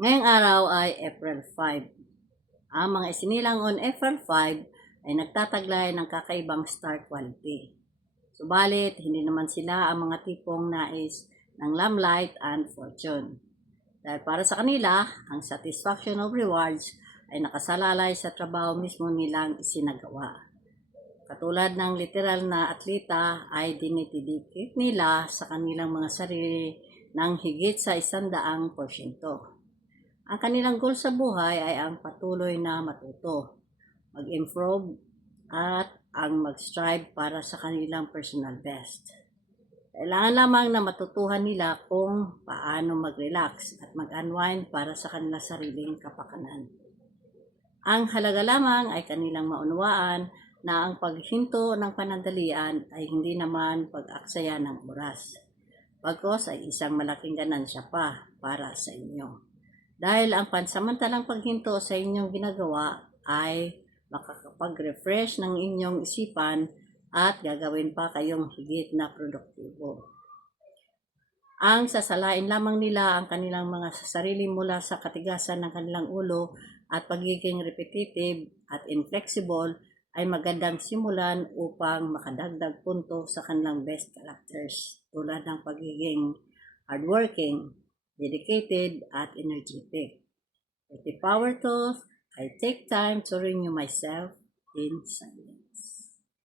Ngayong araw ay April 5. Ang mga isinilang on April 5 ay nagtataglay ng kakaibang star quality. Subalit, hindi naman sila ang mga tipong nais ng limelight and fortune. Dahil para sa kanila, ang satisfaction of rewards ay nakasalalay sa trabaho mismo nilang isinagawa. Katulad ng literal na atleta ay dinitidikit nila sa kanilang mga sarili ng higit sa 100%. Ang kanilang goal sa buhay ay ang patuloy na matuto, mag-improve, at ang mag-strive para sa kanilang personal best. Kailangan lamang na matutuhan nila kung paano mag-relax at mag-unwind para sa kanilang sariling kapakanan. Ang halaga lamang ay kanilang maunawaan na ang paghinto ng panandalian ay hindi naman pag-aksaya ng oras. Bagkus ay isang malaking ganansya pa para sa inyo. Dahil ang pansamantalang paghinto sa inyong ginagawa ay makakapag-refresh ng inyong isipan at gagawin pa kayong higit na produktibo. Ang sasalain lamang nila ang kanilang mga sarili mula sa katigasan ng kanilang ulo at pagiging repetitive at inflexible ay magandang simulan upang makadagdag punto sa kanilang best characters tulad ng pagiging hardworking, dedicated, at energetic. With the power tools, I take time to renew myself in silence.